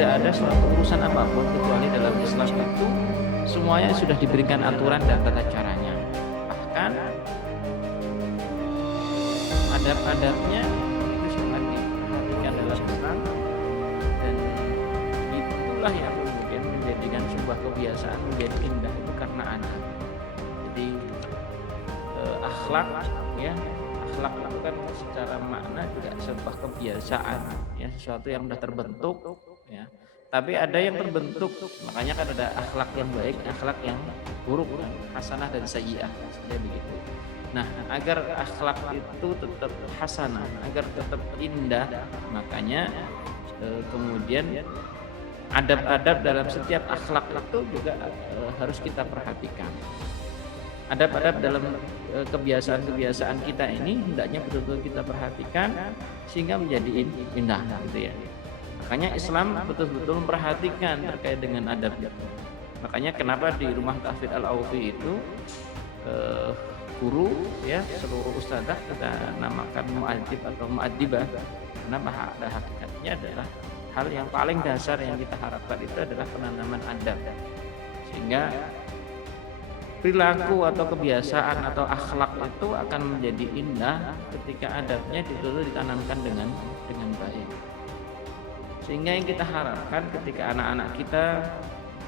tidak ada suatu urusan apapun kecuali dalam Islam itu semuanya sudah diberikan aturan dan tata caranya. Bahkan adab-adabnya itu sangat diperhatikan dalam Islam, dan itulah yang kemudian menjadikan sebuah kebiasaan menjadi indah itu karena adab. Jadi akhlak, ya, akhlak itu kan secara makna juga sebuah kebiasaan, ya, sesuatu yang sudah terbentuk, ya. Tapi ada yang terbentuk, makanya kan ada akhlak yang baik, akhlak yang buruk, kan? Hasanah dan sayyi'ah, seperti begitu. Nah, agar akhlak itu tetap hasanah, agar tetap indah, makanya kemudian adab-adab dalam setiap akhlak itu juga harus kita perhatikan. Adab-adab dalam kebiasaan-kebiasaan kita ini hendaknya betul-betul kita perhatikan sehingga menjadi indah, gitu ya. Makanya Islam betul-betul memperhatikan terkait dengan adab itu. Makanya kenapa di rumah tahfidz Al-Aufi itu guru, ya, seluruh ustadzah kita namakan muadzib atau muadzibah, karena pada hakikatnya adalah hal yang paling dasar yang kita harapkan itu adalah penanaman adab, sehingga perilaku atau kebiasaan atau akhlak itu akan menjadi indah ketika adabnya betul-betul ditanamkan dengan baik. Sehingga yang kita harapkan ketika anak-anak kita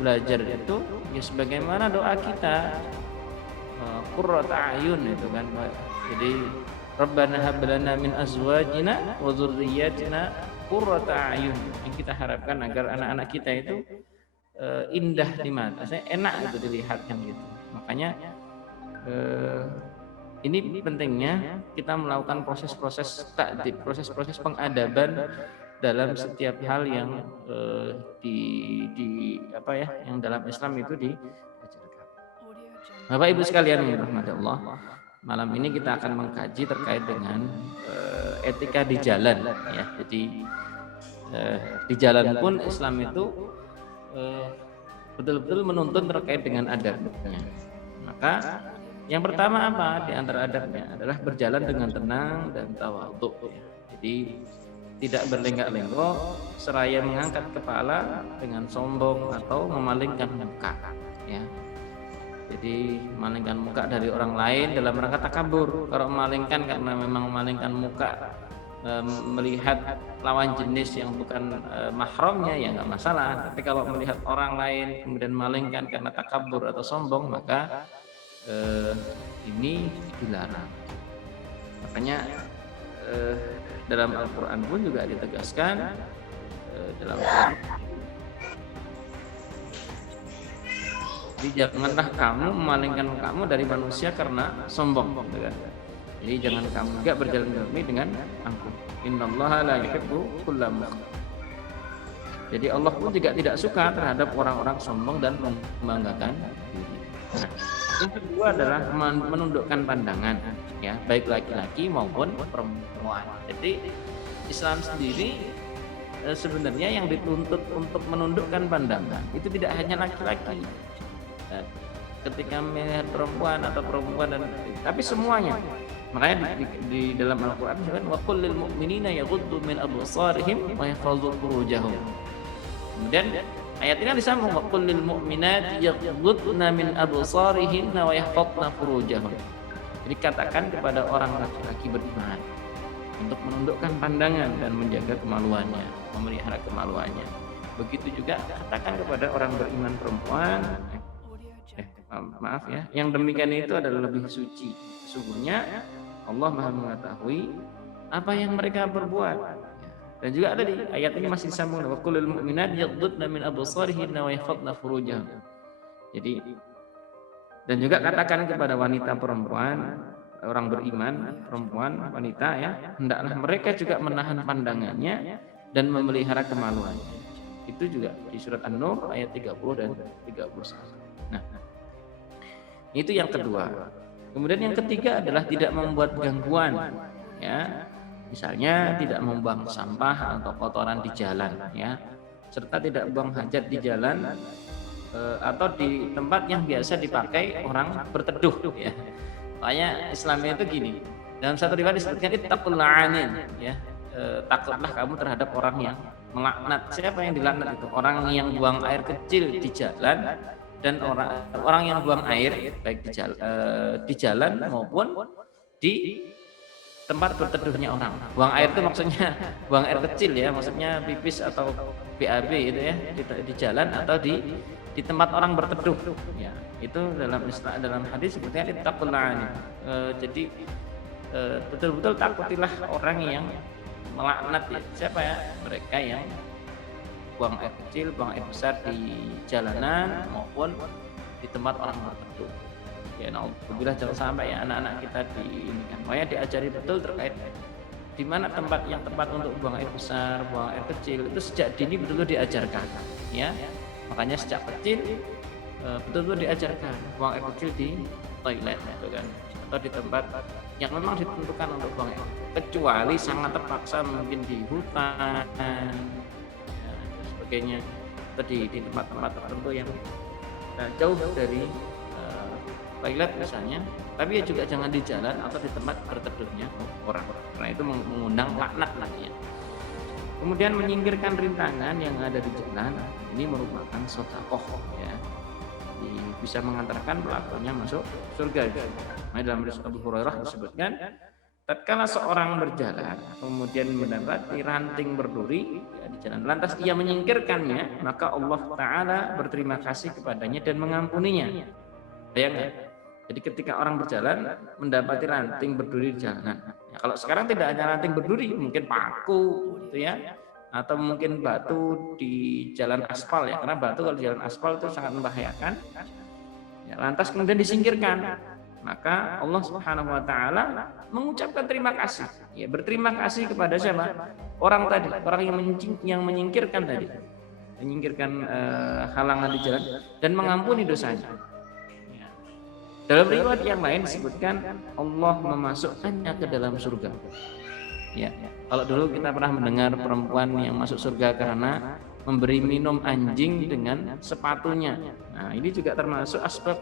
belajar itu, ya sebagaimana doa kita, qurrata a'yun itu kan. Jadi Rabbana hab lana min azwajina wa dzurriyyatina qurrata a'yun. Yang kita harapkan agar anak-anak kita itu indah di mata, saya enak itu dilihat kan gitu. Makanya ini pentingnya kita melakukan proses-proses ta'dib, proses-proses pengadaban dalam setiap hal yang yang dalam Islam itu diajarkan. Bapak Ibu sekalian yang dirahmati Allah, malam ini kita akan mengkaji terkait dengan etika di jalan, ya. Jadi di jalan pun Islam itu betul-betul menuntun terkait dengan adabnya. Maka yang pertama apa di antara adabnya adalah berjalan dengan tenang dan tawadhu. Jadi tidak berlenggak-lenggok seraya mengangkat kepala dengan sombong atau memalingkan muka, ya. Jadi memalingkan muka dari orang lain dalam rangka takabur. Kalau memalingkan karena memang memalingkan muka melihat lawan jenis yang bukan mahramnya, ya nggak masalah. Tapi kalau melihat orang lain kemudian memalingkan karena takabur atau sombong, maka ini dilarang. Makanya dalam Al-Quran pun juga ditegaskan dalam Quran, jadi janganlah kamu memalingkan kamu dari manusia karena sombong, gitu kan? Jadi jangan kamu juga berjalan dengan angkuh. Innallaha la yuhibbu kulla mukhtal. Jadi Allah pun juga tidak suka terhadap orang-orang sombong dan membanggakan diri. Nah, yang kedua adalah menundukkan pandangan, ya, baik laki-laki maupun perempuan. Jadi Islam sendiri sebenarnya yang dituntut untuk menundukkan pandangan itu tidak hanya laki-laki. Ketika melihat perempuan atau perempuan tapi semuanya. Makanya di dalam Al-Qur'an disebutkan wa qul lil mu'minina yaghuddu min absarihim wa yahfazu furujahum. Kemudian ayat ini disambung wa qul lil mu'minati yaghuddna min absarihinna wa yahfazna furujahum. Jadi katakan kepada orang laki-laki beriman untuk menundukkan pandangan dan menjaga kemaluannya, memelihara kemaluannya. Begitu juga katakan kepada orang beriman perempuan, maaf ya, yang demikian itu adalah lebih suci. Sesungguhnya Allah Maha mengetahui apa yang mereka perbuat. Dan juga ada di ayat ini masih disambung wa qul lil mu'minati yaghuddna min absarihinna wa yahfazna furujahum. Jadi dan juga katakan kepada wanita perempuan, orang beriman perempuan wanita, ya, hendaklah mereka juga menahan pandangannya dan memelihara kemaluannya. Itu juga di surat An-Nur ayat 30 dan 31. Nah, itu yang kedua. Kemudian yang ketiga adalah tidak membuat gangguan, ya. Misalnya tidak membuang sampah atau kotoran di jalan, ya, serta tidak buang hajat di jalan atau di tempat yang biasa dipakai orang berteduh, ya. Makanya Islamnya itu gini. Dalam satu riwayat disebutkan ittaqul la'anin, ya. Takutlah kamu terhadap orang yang melaknat. Siapa yang dilaknat itu? Orang yang buang air kecil di jalan dan orang yang buang air baik di jalan maupun di tempat berteduhnya orang. Buang air itu maksudnya buang air kecil ya, maksudnya pipis atau BAB itu ya di jalan atau di tempat orang berteduh. Ya, itu dalam hadis sebutnya ittaqullah. Jadi betul-betul takutilah orang yang melaknat ya. Siapa ya? Mereka yang buang air kecil, buang air besar di jalanan maupun di tempat orang berteduh. Ya, alhamdulillah jangan sampai ya anak-anak kita ini kan, makanya diajari betul terkait di mana tempat yang tepat untuk buang air besar, buang air kecil itu sejak dini betul-betul diajarkan, ya. Makanya sejak kecil betul-betul diajarkan buang air kecil di toilet, gitu kan, atau di tempat yang memang ditentukan untuk buang air. Kecuali sangat terpaksa mungkin di hutan, ya, dan sebagainya, atau di tempat-tempat tertentu yang jauh dari toilet misalnya, tapi ya juga jangan di jalan atau di tempat berteduhnya orang, karena itu mengundang laknat namanya. Kemudian menyingkirkan rintangan yang ada di jalan, ini merupakan sedekah ya, bisa mengantarkan pelakunya masuk surga. Nah, dalam hadis Abu Hurairah disebutkan, tatkala seorang berjalan kemudian mendapati ranting berduri ya, di jalan, lantas ia menyingkirkannya, maka Allah Ta'ala berterima kasih kepadanya dan mengampuninya. Bayangkan, jadi ketika orang berjalan mendapati ranting berduri di jalanan. Ya, kalau sekarang tidak hanya ranting berduri, mungkin paku gitu ya, atau mungkin batu di jalan aspal ya, karena batu kalau di jalan aspal itu sangat membahayakan. Ya, lantas kemudian disingkirkan, maka Allah Subhanahu wa taala mengucapkan terima kasih. Ya, berterima kasih kepada siapa? Orang tadi, orang yang menyingkirkan tadi. Menyingkirkan halangan di jalan dan mengampuni dosanya. Dalam riwayat yang lain disebutkan Allah memasukkannya ke dalam surga. Ya, kalau dulu kita pernah mendengar perempuan yang masuk surga karena memberi minum anjing dengan sepatunya. Nah, ini juga termasuk aspek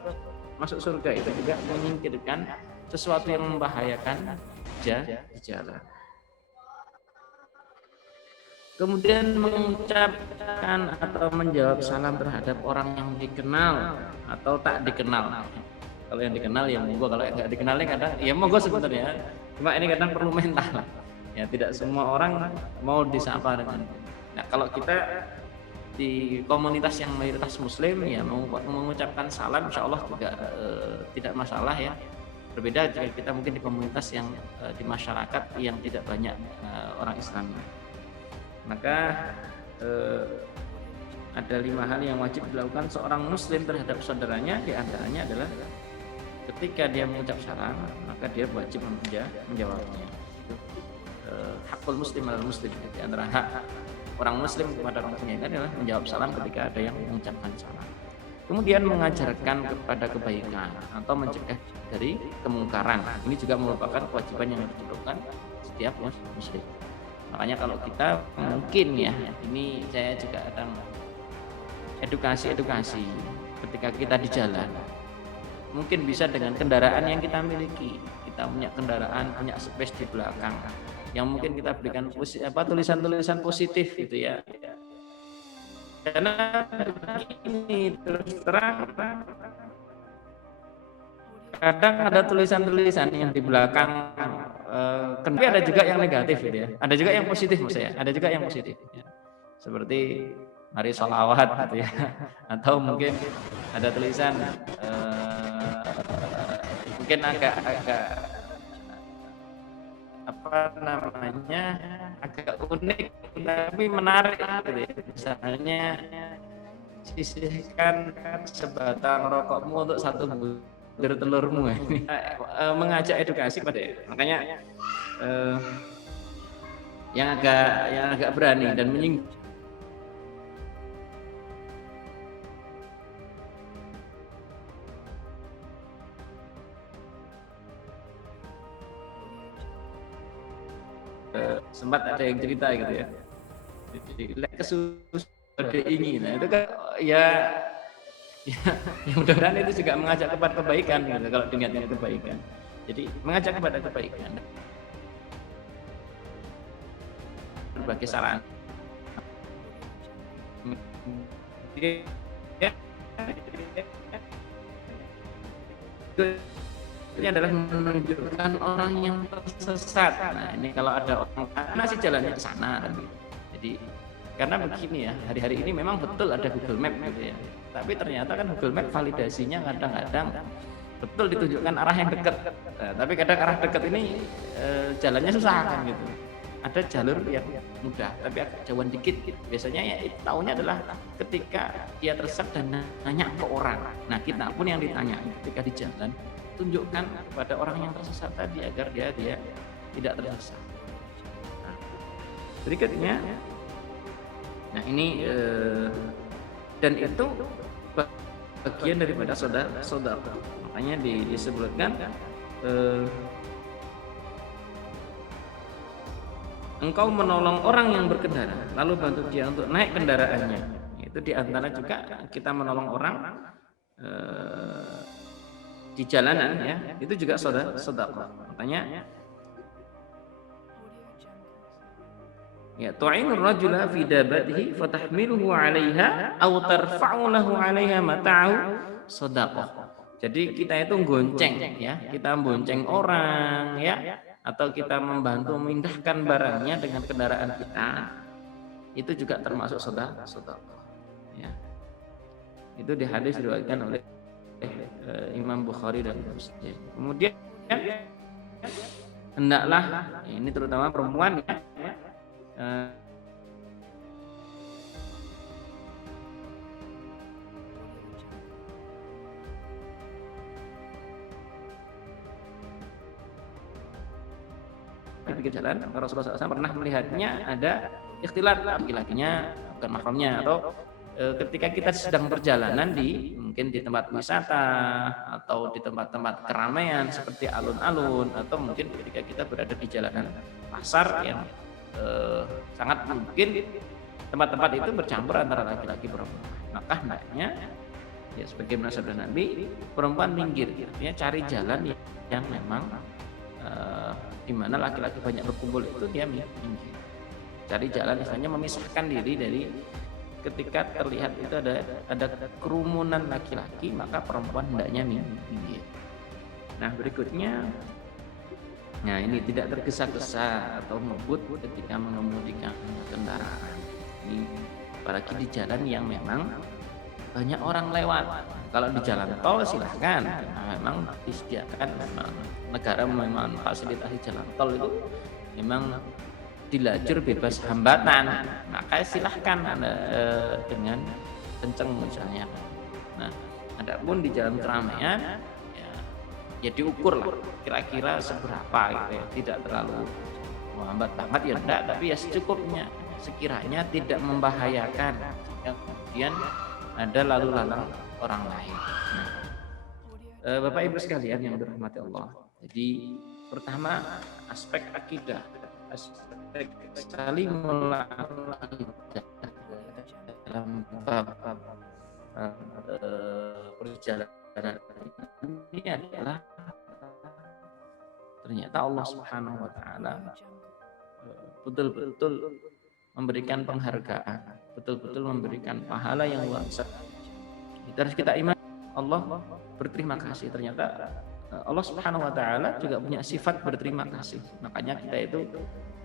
masuk surga, itu juga menyingkirkan sesuatu yang membahayakan di jalan. Kemudian mengucapkan atau menjawab salam terhadap orang yang dikenal atau tak dikenal. Kalau yang dikenal ya monggo, kalau nggak dikenalnya kadang ya monggo sebenarnya. Cuma ini kadang perlu mental. Ya tidak semua orang mau disapa dengan. Nah, kalau kita di komunitas yang mayoritas muslim ya mengucapkan salam insya Allah juga tidak masalah ya. Berbeda jika kita mungkin di komunitas yang di masyarakat yang tidak banyak orang Islam. Maka ada 5 hal yang wajib dilakukan seorang muslim terhadap saudaranya, di antaranya adalah ketika dia mengucap salam maka dia wajib menjawabnya. Hakul muslim al muslim, di antara hak orang muslim kepada orang muslim adalah menjawab salam ketika ada yang mengucapkan salam. Kemudian mengajarkan kepada kebaikan atau mencegah dari kemungkaran. Ini juga merupakan kewajiban yang harus dilakukan setiap muslim. Makanya kalau kita mungkin ya, ini saya juga kadang edukasi ketika kita di jalan. Mungkin bisa dengan kendaraan yang kita miliki. Kita punya kendaraan, punya space di belakang yang mungkin kita berikan tulisan-tulisan positif gitu ya. Karena ini terus terang kadang ada tulisan-tulisan yang di belakang tapi ada juga yang negatif gitu ya. Ada juga yang positif maksudnya. Ada juga yang positif ya. Seperti mari sholawat gitu ya. Atau mungkin ada tulisan mungkin agak apa namanya agak unik tapi menarik gitu ya. Misalnya sisihkan sebatang rokokmu untuk satu butir telurmu. Ini mengajak edukasi pada makanya yang agak berani dan menyinggung sempat ada yang cerita gitu ya. Jadi kesus ingin, nah itu kan ya mudah-mudahan itu juga mengajak kepada kebaikan gitu, kalau diniatkan kebaikan. Jadi mengajak kepada kebaikan. Berbagai saran. ini adalah menunjukkan orang yang tersesat. Nah, ini kalau ada orang mana sih jalannya ke sana gitu. Jadi karena begini ya, hari-hari ini memang betul ada Google Map gitu ya. Tapi ternyata kan Google Map validasinya kadang-kadang betul ditunjukkan arah yang dekat. Nah, tapi kadang arah dekat ini jalannya susah kan gitu. Ada jalur yang mudah, tapi agak jauhan dikit gitu. Biasanya ya tahunya adalah ketika dia tersesat dan nanya ke orang. Nah, kita pun yang ditanya ketika di jalan, tunjukkan kepada orang yang tersesat tadi agar dia tidak tersesat. Nah, berikutnya, nah ini dan itu bagian daripada saudara. Makanya disebutkan engkau menolong orang yang berkendara lalu bantu dia untuk naik kendaraannya. Itu diantara juga kita menolong orang di jalanan ya, itu juga sedekah. Makanya ya, tu'inur rajula fi dabatihi fatahmiluhu 'alaiha aw tarfa'u lahu 'alaiha mata'u sedekah. Jadi kita itu gonceng ya, kita bonceng orang ya, atau kita membantu memindahkan barangnya dengan kendaraan kita, itu juga termasuk sedekah ya. Itu di hadis diriwayatkan oleh Imam Bukhari dan Muslim. Kemudian hendaklah, ini terutama perempuan ya, di pinggir jalan, Rasulullah SAW pernah melihatnya ada ikhtilat laki-lakinya bukan mahramnya, atau ketika kita sedang perjalanan mungkin di tempat wisata atau di tempat-tempat keramaian seperti alun-alun, atau mungkin ketika kita berada di jalanan pasar yang sangat mungkin tempat-tempat itu bercampur antara laki-laki perempuan, maka hendaknya ya sebagaimana sabda Nabi, perempuan minggir, artinya cari jalan yang memang di mana laki-laki banyak berkumpul, itu dia minggir, cari jalan misalnya memisahkan diri dari ketika terlihat itu ada kerumunan laki-laki, maka perempuan hendaknya minggir. Nah, berikutnya, nah ini tidak tergesa-gesa atau ngebut ketika mengemudikan kendaraan. Ini apalagi di jalan yang memang banyak orang lewat. Kalau di jalan tol silahkan, memang disediakan, memang negara memang fasilitasi jalan tol itu memang dilajur bebas hambatan, maka silahkan Anda dengan kenceng misalnya. Nah, adapun di jalan keramaian ya diukur lah kira-kira seberapa gitu ya, tidak terlalu menghambat banget ya enggak, tapi ya secukupnya, sekiranya tidak membahayakan ya, kemudian ada lalu lalang orang lain. Nah, Bapak Ibu sekalian yang dirahmati Allah, jadi pertama aspek akidah, aspek salimul dalam perjalanan ini adalah ternyata Allah Subhanahu wa taala betul-betul memberikan penghargaan, betul-betul memberikan pahala yang luar biasa. Itu harus kita imani. Allah berterima kasih. Ternyata Allah Subhanahu wa taala juga punya sifat berterima kasih. Makanya kita itu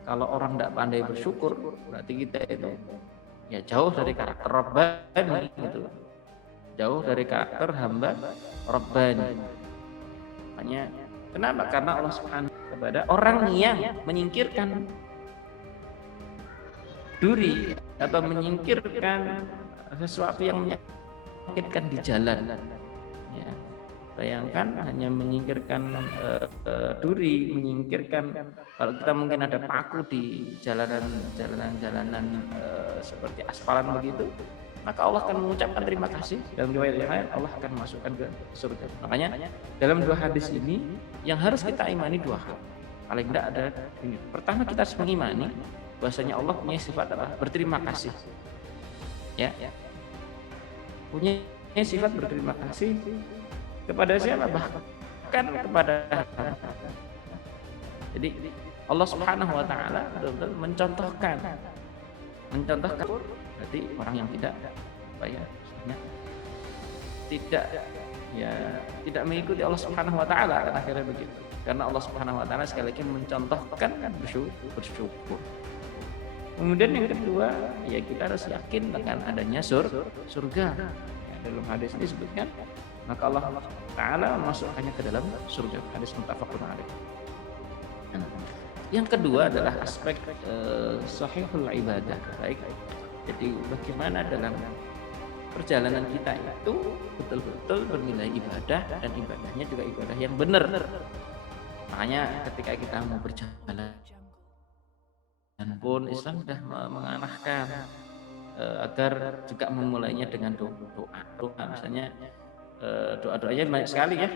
kalau orang tidak pandai bersyukur, berarti kita itu ya jauh dari karakter Rabbani gitu. Jauh dari karakter hamba Rabbani. Makanya kenapa? Karena Allah Subhanahu kepada orang yang menyingkirkan duri atau menyingkirkan sesuatu yang menyakitkan di jalan. Ya. Bayangkan hanya menyingkirkan duri, menyingkirkan kalau kita mungkin ada paku di jalanan seperti aspalan begitu, maka Allah akan mengucapkan terima kasih. Dalam riwayat yang lain Allah akan masukkan ke surga. Makanya dalam dua hadis ini yang harus kita imani dua hal. Paling tidak ada ini. Pertama, kita harus mengimani bahwasanya Allah punya sifat adalah berterima kasih. Ya. Punya sifat berterima kasih kepada siapa? Bahkan kepada jadi Allah Subhanahu wa taala betul-betul mencontohkan berarti orang yang tidak misalnya tidak mengikuti Allah Subhanahu wa taala, kan akhirnya begitu. Karena Allah Subhanahu wa taala sekali lagi mencontohkan bersyukur. Kemudian yang kedua, ya kita harus yakin dengan adanya surga. Ya, dalam hadis ini disebutkan, maka Allah taala masukkannya ke dalam surga. Hadis muttafaqun alaih. Yang kedua adalah aspek sahihul ibadah. Baik. Jadi bagaimana dalam perjalanan kita itu betul-betul bernilai ibadah, dan ibadahnya juga ibadah yang benar. Makanya ketika kita mau berjalan pun Islam sudah mengarahkan agar juga memulainya dengan doa. Misalnya doa-doanya banyak sekali ya.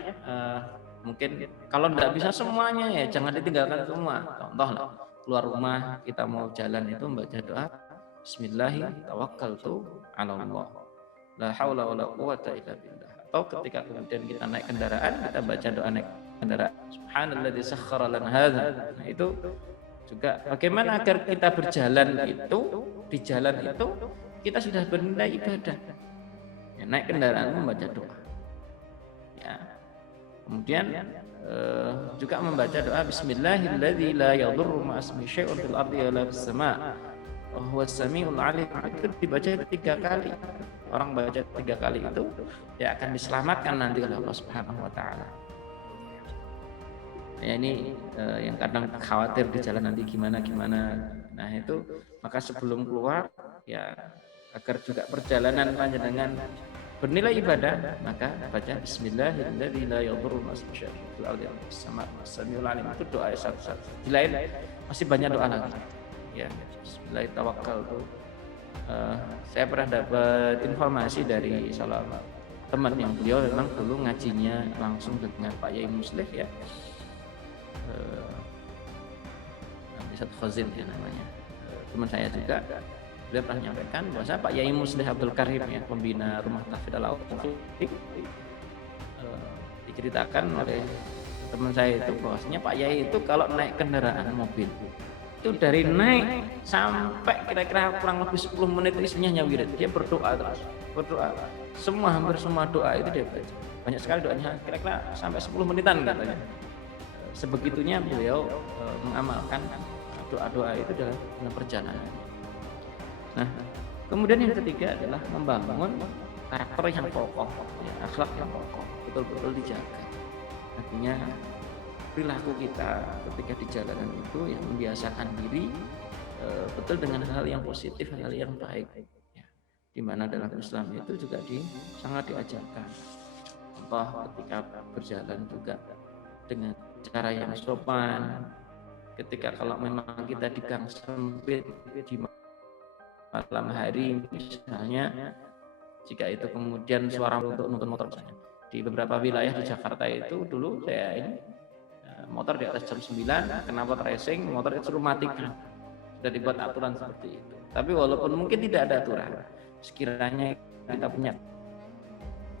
Mungkin kalau tidak bisa semuanya ya jangan ditinggalkan semua. Contoh lah, keluar rumah kita mau jalan itu membaca doa Bismillahirrahmanirrahim tawakkaltu 'ala Allah la haula wala quwwata illa billah. Atau ketika kemudian kita naik kendaraan, kita baca doa naik kendaraan Subhanalladzi sakhkhara lana hadza. Nah, itu juga bagaimana agar kita berjalan itu, di jalan itu kita sudah bernilai ibadah. Ya, naik kendaraan membaca doa. Ya. Kemudian juga membaca doa Bismillahilladzi la yadurru ma'asmihi syai'un fil ardi wala fis sama' wa huwas samiul 'alim. Itu dibaca 3 kali. Orang baca 3 kali itu ya akan diselamatkan nanti oleh Allah Subhanahu wa taala. Ya ini yang kadang khawatir di jalan nanti gimana. Nah itu maka sebelum keluar ya agar juga perjalanan panjenengan bernilai ibadah, maka baca Bismillahirrahmanirrahim la yadurru ma'asmihi syai'un fil ardi wala fis sama' was-sami'ul 'alim. Itu doa satu-satu. Di lain masih banyak doa lagi. Ya, Bismillahirrahmanirrahim. Saya pernah dapat informasi dari salah teman yang beliau memang dulu ngajinya langsung dengan Pak Yai Muslih ya. Satu Khazin ya namanya, teman saya juga. Beliau pernah menyampaikan bahwa Pak Yai Muslih Abdul Karim ya, pembina Rumah Tahfidz Al-Taufik, diceritakan oleh teman saya itu bahwasanya Pak Yai itu kalau naik kendaraan mobil itu dari naik sampai kira-kira kurang lebih 10 menit isinya hanya wirid. Dia berdoa terus, hampir semua doa itu dia baca. Banyak sekali doanya, kira-kira sampai 10 menitan katanya. Sebegitunya beliau mengamalkan doa-doa itu dalam perjalanan. Nah, kemudian yang ketiga adalah membangun karakter yang kokoh, ya, akhlak yang kokoh, betul-betul dijaga. Artinya perilaku kita ketika di jalanan itu yang membiasakan diri betul dengan hal yang positif, hal yang baik. Ya, di mana dalam Islam itu juga sangat diajarkan. Contoh ketika berjalan juga dengan cara yang sopan. Ketika kalau memang kita di gang sempit di malam hari misalnya, jika itu kemudian suara untuk nonton motor misalnya, di beberapa wilayah di Jakarta itu dulu saya ini motor di atas jam 9 kenapa racing, motor itu suruh matikan. Sudah dibuat aturan seperti itu. Tapi walaupun mungkin tidak ada aturan, sekiranya kita punya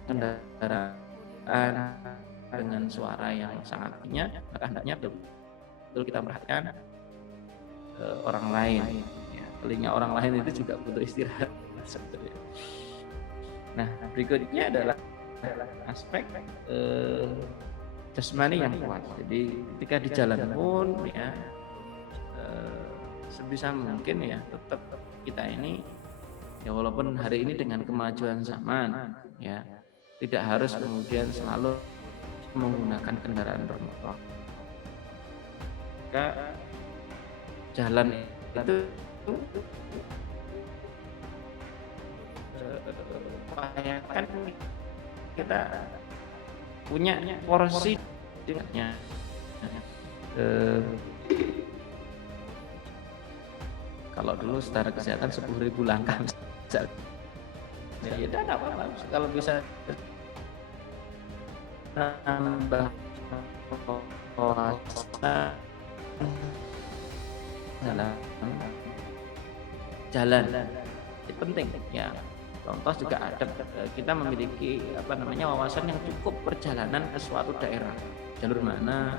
kendaraan dengan suara yang sangat kenyang, maka hendaknya betul kita perhatikan orang lain. Ya, telinga orang lain itu juga butuh istirahat sebetulnya. Nah, berikutnya adalah aspek jasmani yang kuat. Jadi ketika di jalan pun ya sebisa mungkin ya tetap kita ini ya walaupun hari ini dengan kemajuan zaman ya tidak harus kemudian selalu menggunakan kendaraan bermotor. Maka jalan itu upayakan kita punya porsi dengannya. Kalau dulu secara kesehatan 10.000 langkah ya tidak apa-apa kalau bisa tambah puasa dalam jalan itu penting ya. Contoh juga ada kita memiliki wawasan yang cukup perjalanan ke suatu daerah, jalur mana,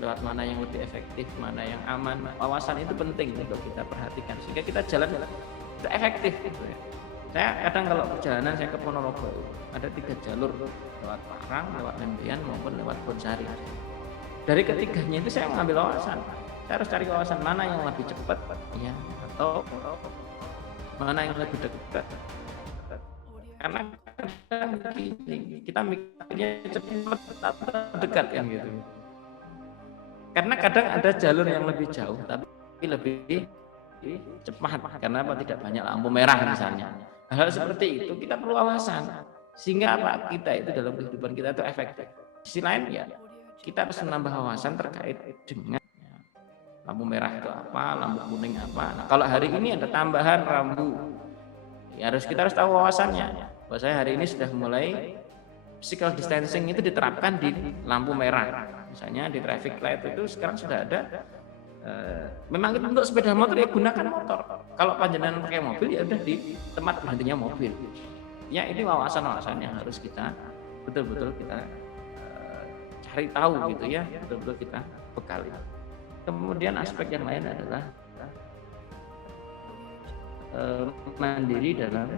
lewat mana yang lebih efektif, mana yang aman. Wawasan itu penting untuk kita perhatikan sehingga kita jalan itu efektif gitu ya. Saya kadang kalau perjalanan saya ke Ponorogo ada 3 jalur, lewat Parang, lewat Lembeyan maupun lewat Bonsari. Dari ketiganya itu saya mengambil wawasan. Saya harus cari wawasan mana yang lebih cepat, ya, atau mana yang lebih dekat. Karena kadang kita mikirnya cepat atau dekat kan gitu. Karena kadang ada jalur yang lebih jauh tapi lebih cepat karena apa, tidak banyak lampu merah misalnya. Hal seperti itu kita perlu wawasan sehingga apa, kita itu dalam kehidupan kita itu efektif. Di sisi lain ya kita harus menambah wawasan terkait dengan lampu merah itu apa, lampu kuning apa. Nah, kalau hari ini ada tambahan rambu, ya kita harus tahu wawasannya. Bahwa saya hari ini sudah mulai physical distancing itu diterapkan di lampu merah. Misalnya di traffic light itu sekarang sudah ada. Memang itu untuk sepeda motor ya gunakan motor. Kalau panjenengan pakai mobil ya udah di tempat berhentinya mobil. Ya ini wawasan-wawasan yang harus kita betul-betul kita cari tahu gitu ya, betul-betul kita bekali. Kemudian aspek yang lain adalah mandiri dalam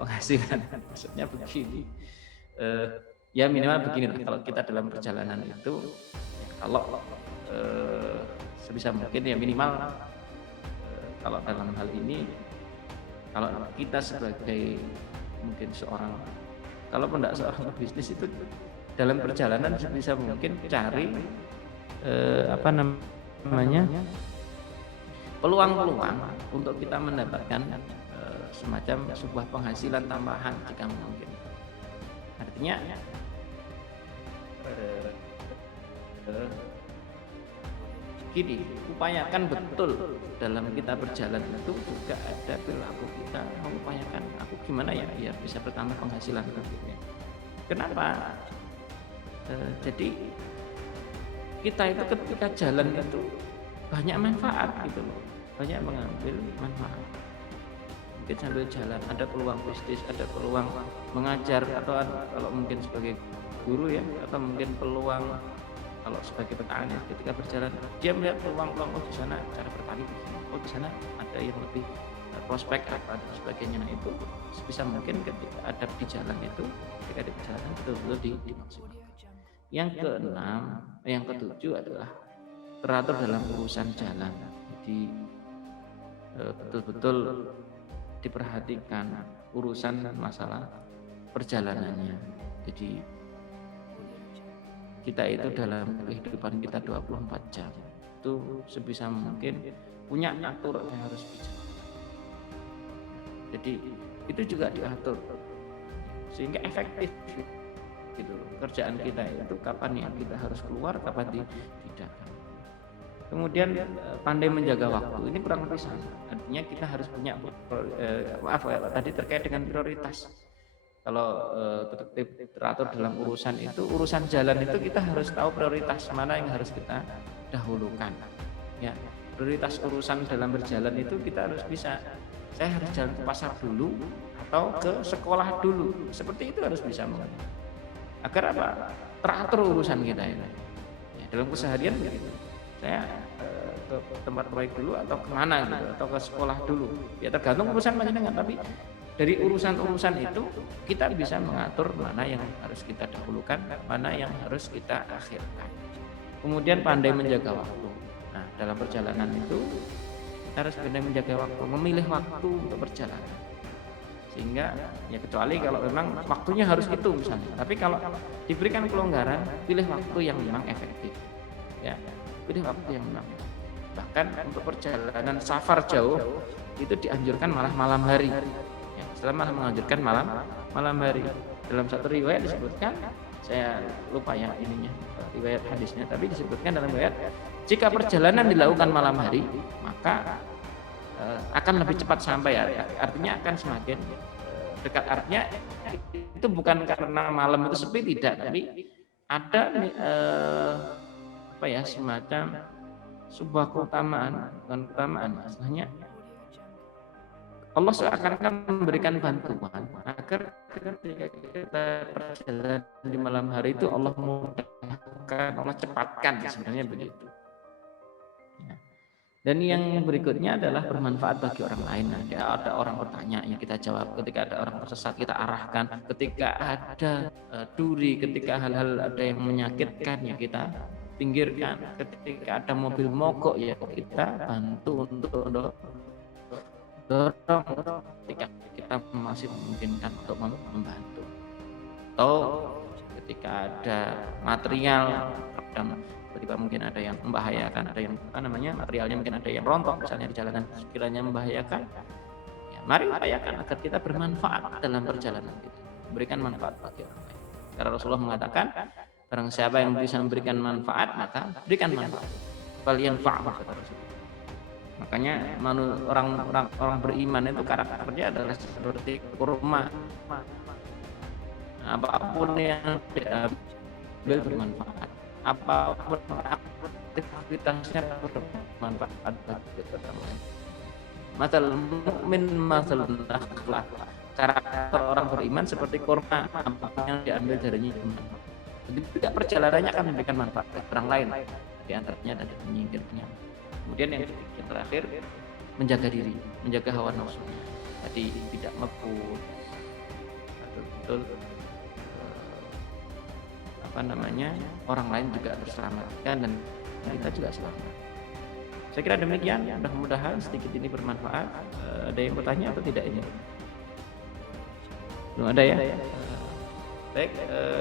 penghasilan. Maksudnya begini, ya minimal begini, kalau kita dalam perjalanan itu ya, kalau sebisa mungkin ya minimal kalau dalam hal ini, kalau kita sebagai mungkin seorang, kalaupun tidak seorang pebisnis itu dalam perjalanan sebisa mungkin cari apa namanya peluang-peluang untuk kita mendapatkan semacam sebuah penghasilan tambahan jika mungkin. Artinya gini, upayakan betul dalam kita berjalan itu juga ada perilaku kita mengupayakan aku gimana ya biar bisa bertambah penghasilan gitu. Kenapa? Jadi kita itu ketika jalan itu banyak manfaat gitu loh, banyak mengambil manfaat. Mungkin sambil jalan ada peluang bisnis, ada peluang mengajar, atau kalau mungkin sebagai guru ya, atau mungkin peluang kalau sebagai petani ketika berjalan dia melihat peluang-peluang, oh di sana cara bertani begini, oh di sana ada yang lebih prospek apa dan sebagainya. Nah itu sebisa mungkin ketika ada di jalan itu, ketika di perjalanan betul-betul dimaksimalkan. Yang keenam, yang ketujuh adalah teratur dalam urusan jalan. Jadi betul-betul diperhatikan urusan masalah perjalanannya. Jadi kita itu dalam kehidupan kita 24 jam itu sebisa mungkin punya atur yang harus bicara. Jadi itu juga diatur sehingga efektif gitu loh. Kerjaan kita itu kapan yang kita harus keluar, kapan tidak. Kemudian pandai menjaga waktu, ini kurang lebih sama. Artinya kita harus punya tadi terkait dengan prioritas. Kalau teratur dalam urusan itu, urusan jalan itu kita harus tahu prioritas mana yang harus kita dahulukan. Ya, prioritas urusan dalam berjalan itu kita harus bisa. Saya harus jalan ke pasar dulu atau ke sekolah dulu. Seperti itu harus bisa mengerti. Agar apa? Teratur urusan kita ini. Ya, dalam keseharian begitu. Saya ke tempat proyek dulu atau kemana gitu, atau ke sekolah dulu. Ya tergantung urusan panjenengan, tapi dari urusan-urusan itu kita bisa mengatur mana yang harus kita dahulukan, mana yang harus kita akhirkan. Kemudian pandai menjaga waktu. Nah, dalam perjalanan itu kita harus pandai menjaga waktu, memilih waktu untuk perjalanan. Sehingga ya kecuali kalau memang waktunya harus itu misalnya. Tapi kalau diberikan kelonggaran, pilih waktu yang memang efektif. Ya, pilih waktu yang memang. Bahkan untuk perjalanan safar jauh itu dianjurkan malah malam hari. Setelah malah menganjurkan malam hari. Dalam satu riwayat disebutkan, saya lupa ya ininya riwayat hadisnya, tapi disebutkan dalam riwayat jika perjalanan dilakukan malam hari maka akan lebih cepat sampai ya. Artinya akan semakin dekat. Artinya itu bukan karena malam itu sepi, tidak, tapi ada apa ya semacam sebuah keutamaan, bukan keutamaan maksudnya Allah seakan-akan memberikan bantuan agar ketika kita berjalan di malam hari itu Allah mudahkan, Allah cepatkan, sebenarnya begitu. Ya. Dan yang berikutnya adalah bermanfaat bagi orang lain. Ada orang bertanya, ya kita jawab. Ketika ada orang tersesat, kita arahkan. Ketika ada duri, ketika hal-hal ada yang menyakitkan, ya kita pinggirkan. Ketika ada mobil mogok, ya kita bantu untuk dorong. Ketika kita masih memungkinkan untuk membantu. Atau ketika ada material tiba-tiba mungkin ada yang membahayakan, ada yang materialnya mungkin ada yang rontok misalnya di jalanan, sekiranya membahayakan, ya mari upayakan agar kita bermanfaat dalam perjalanan kita, berikan manfaat bagi orang lain. Karena Rasulullah mengatakan, barang siapa yang bisa memberikan manfaat, maka berikan manfaat. Kalian fa'al, kata Rasulullah. Makanya orang beriman itu karakternya adalah seperti kurma. Apapun yang diambil bermanfaat, apapun aktivitasnya bermanfaat bagi orang lain. Matal mukmin matal akhlak. Karakter orang beriman seperti kurma, apapun yang diambil darinya bermanfaat. Jadi tidak perjalanannya akan memberikan manfaat bagi orang lain, di antaranya ada menyingkirnya. Kemudian yang terakhir, menjaga diri, menjaga hawa nafsunya. Jadi tidak mabuk, betul-betul orang lain juga terselamatkan dan kita juga selamat. Saya kira demikian, mudah-mudahan sedikit ini bermanfaat. Ada yang bertanya atau tidak ini? Belum ada ya? Baik,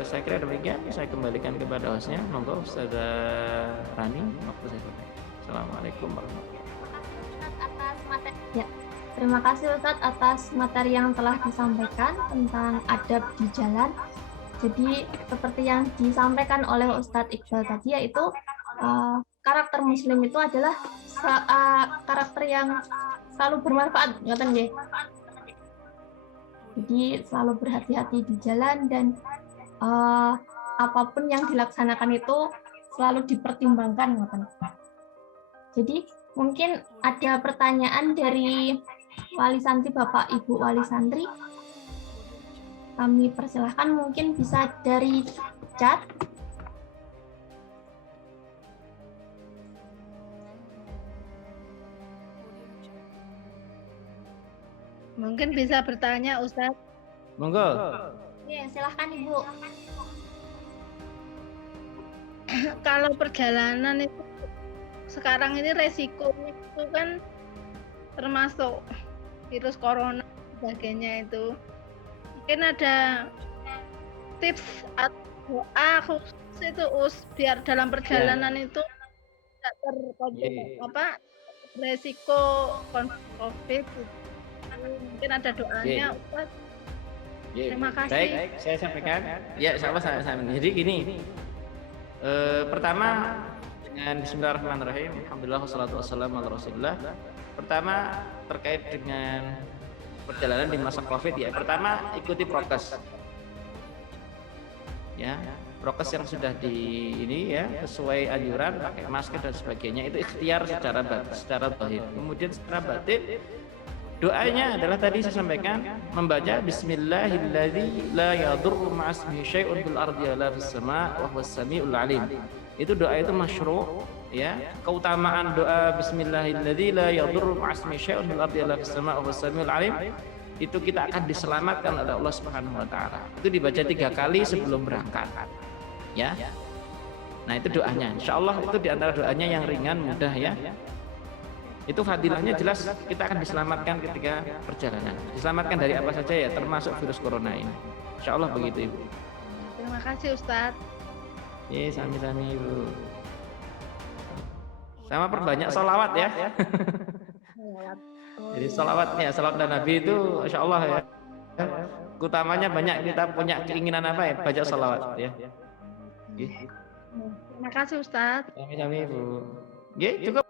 saya kira demikian. Saya kembalikan kepada hostnya. Monggo Ustazah Rani, waktu saya kembali. Assalamualaikum warahmatullahi wabarakatuh. Ya, terima kasih Ustadz atas materi yang telah disampaikan tentang adab di jalan. Jadi seperti yang disampaikan oleh Ustadz Iqbal tadi, yaitu karakter Muslim itu adalah karakter yang selalu bermanfaat, ngoten nggih. Jadi selalu berhati-hati di jalan dan apapun yang dilaksanakan itu selalu dipertimbangkan, ngoten. Jadi mungkin ada pertanyaan dari Wali Santri Bapak Ibu Wali Santri. Kami persilahkan, mungkin bisa dari chat. Mungkin bisa bertanya, Ustadz. Monggo. Ya, silahkan Ibu. Kalau perjalanan itu sekarang ini resikonya itu kan termasuk virus corona sebagainya itu. Mungkin ada tips atau doa khusus itu biar dalam perjalanan itu tidak resiko COVID. Mungkin ada doanya, Ustaz. Terima kasih. Baik, saya sampaikan. Ya, sama. Jadi gini, pertama dengan Bismillahirrahmanirrahim. Alhamdulillah wassalatu wassalamu ala Rasulillah. Pertama terkait dengan perjalanan di masa Covid, ya pertama ikuti prokes, ya prokes yang sudah sesuai anjuran, pakai masker dan sebagainya, itu ikhtiar secara zahir. Kemudian secara batin doanya adalah tadi saya sampaikan, membaca Bismillahilladzi la yadurru ma'asmihi syai'un fil ardi wala fis sama' wa huwas samiul alim. Itu doa itu masyru', ya. Keutamaan doa Bismillahilladzi la yadurru ma'asmihi syai'un fil ardi wala fis sama' wa huwas samiul alim, itu kita akan diselamatkan oleh Allah Subhanahu wa taala. Itu dibaca 3 kali sebelum berangkat, ya. Nah, itu doanya. Insyaallah itu di antara doanya yang ringan, mudah, ya. Itu fadilahnya jelas, kita akan diselamatkan ketika perjalanan. Diselamatkan dari apa saja, ya, termasuk virus corona ini. Insyaallah begitu, Ibu. Terima kasih, Ustadz. Ya, sami-sami, Ibu. Sama perbanyak sholawat, ya. Jadi sholawatnya, sholawat dan Nabi itu Insya Allah, ya. Utamanya banyak, kita punya keinginan apa, ya, baca sholawat, ya. Terima kasih, Ustadz. Sami-sami, Ibu. Cukup.